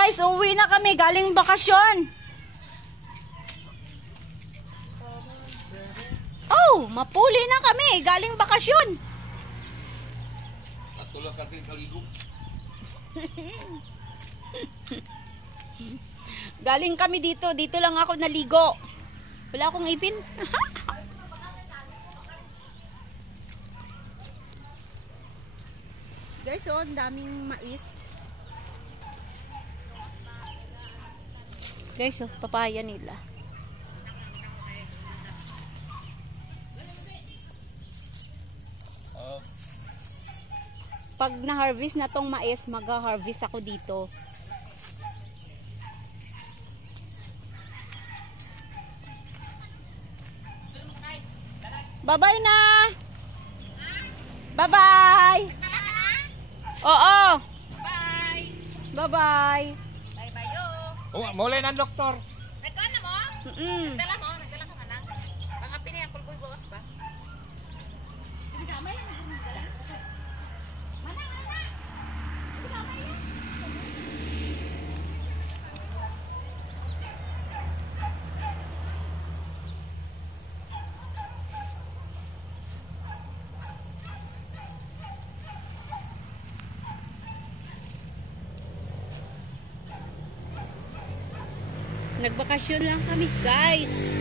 Guys, uwi na kami galing bakasyon. Oh, mapuli na kami galing bakasyon. Natulog ka din kaligo. Galing kami dito. Dito lang ako naligo. Wala akong ipin. Guys, oh, ang daming mais. Guys, oh, papaya nila. Pag na-harvest na tong mais, mag-harvest ako dito. Bye-bye na! Bye-bye! Oo! Bye! Bye-bye! Bye-bye yo! Oh, muli ng doktor. Nagkaan na mo? Nagdala mo? Nagdala ka man mga pinay ang pulgoy bukas ba? Hindi ka may nagdala? Mana? Hindi ka may Nagbakasyon lang kami, guys.